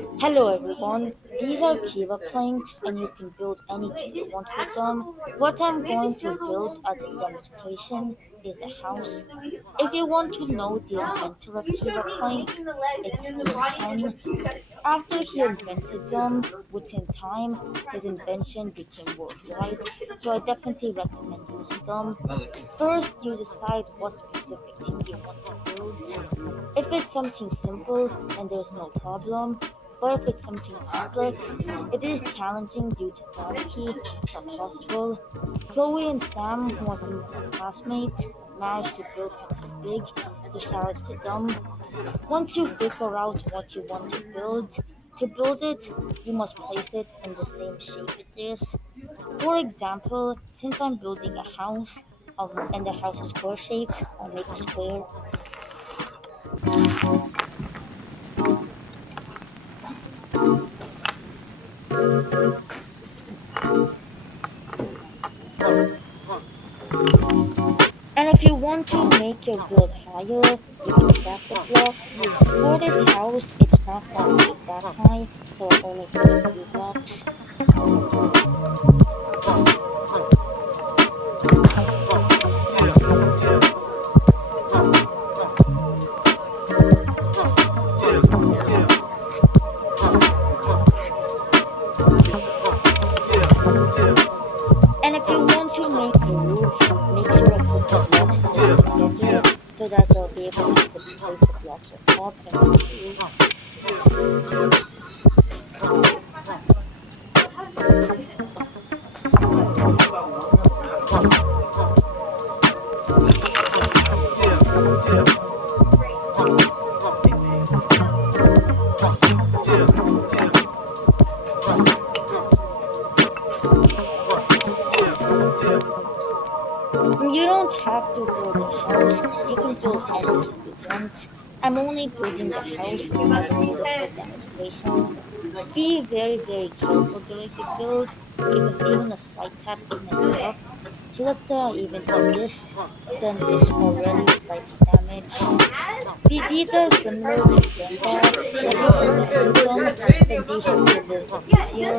Hello everyone, these are KEVA planks and you can build anything you want with them. What I'm going to build as a demonstration is a house. If you want to know the inventor of KEVA planks, it's his son. After he invented them, within time, his invention became worldwide, so I definitely recommend using them. First, you decide what specific thing you want to build. If it's something simple, then there's no problem. But if it's something complex, it is challenging due to gravity, but possible. Chloe and Sam, who was my classmate, managed to build something big, so shout outs to them. Once you figure out what you want to build it, you must place it in the same shape it is. For example, since I'm building a house and the house is square shaped, I'll make a square. And if you want to make your build higher, you can stack the blocks. For this house, it's not going to be that high, so I only put a few blocks. And if you want to make a roof, make sure to put the blocks down together so that you'll be able to place the blocks on top and make the roof. You don't have to build a house, you can build anything you want. I'm only building the house because I need it for demonstration. Be very careful during the build because even a slight tap can mess it up. So let's even do this, then this already slightly damaged. These are similar to KEVA, but if you connect them, then these should be a little bit easier.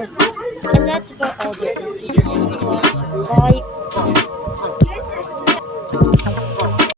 And that's about all there is to the blocks. Bye.